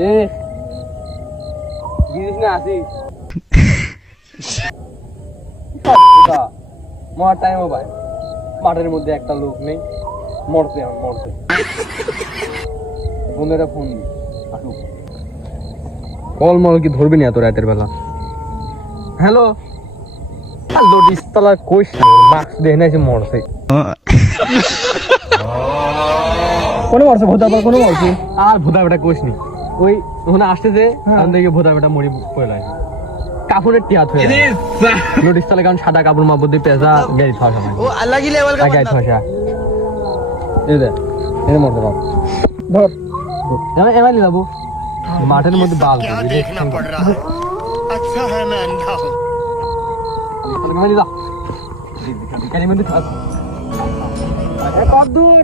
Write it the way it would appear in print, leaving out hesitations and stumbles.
এ গিরিস না আসি মরার টাইমও ভাই মাঠের মধ্যে একটা লোক নেই মরতে বন্ধুরা ফোন দি আসুক কল মল কি ধরবি না এত রাতের বেলা হ্যালো ইস্তালা কোষ মাস্ক দেখে না এসে মরছে কোনো মরছে ভোদা কোনো মরছে আর ভোদা বেটা কোষ নি ওই ওখানে আসতেছে দেখে ভোদা বেটা মরি পড়ে আছে কাপড়ের টিয়াত হয়ে নোটিস তাহলে কারণ সাদা কাপড় মাপড় দিয়ে পেঁচা গাড়ি থাকা वो अलग ही लेवल का গাড়ি बंदा থাকা এই দে এর মধ্যে বাপ ধর এবার যাবো মাঠের মধ্যে বাল क्या देखना पड़ रहा है अच्छा है मैं अंधा हूँ গাড়ির মধ্যে থাক কত দূর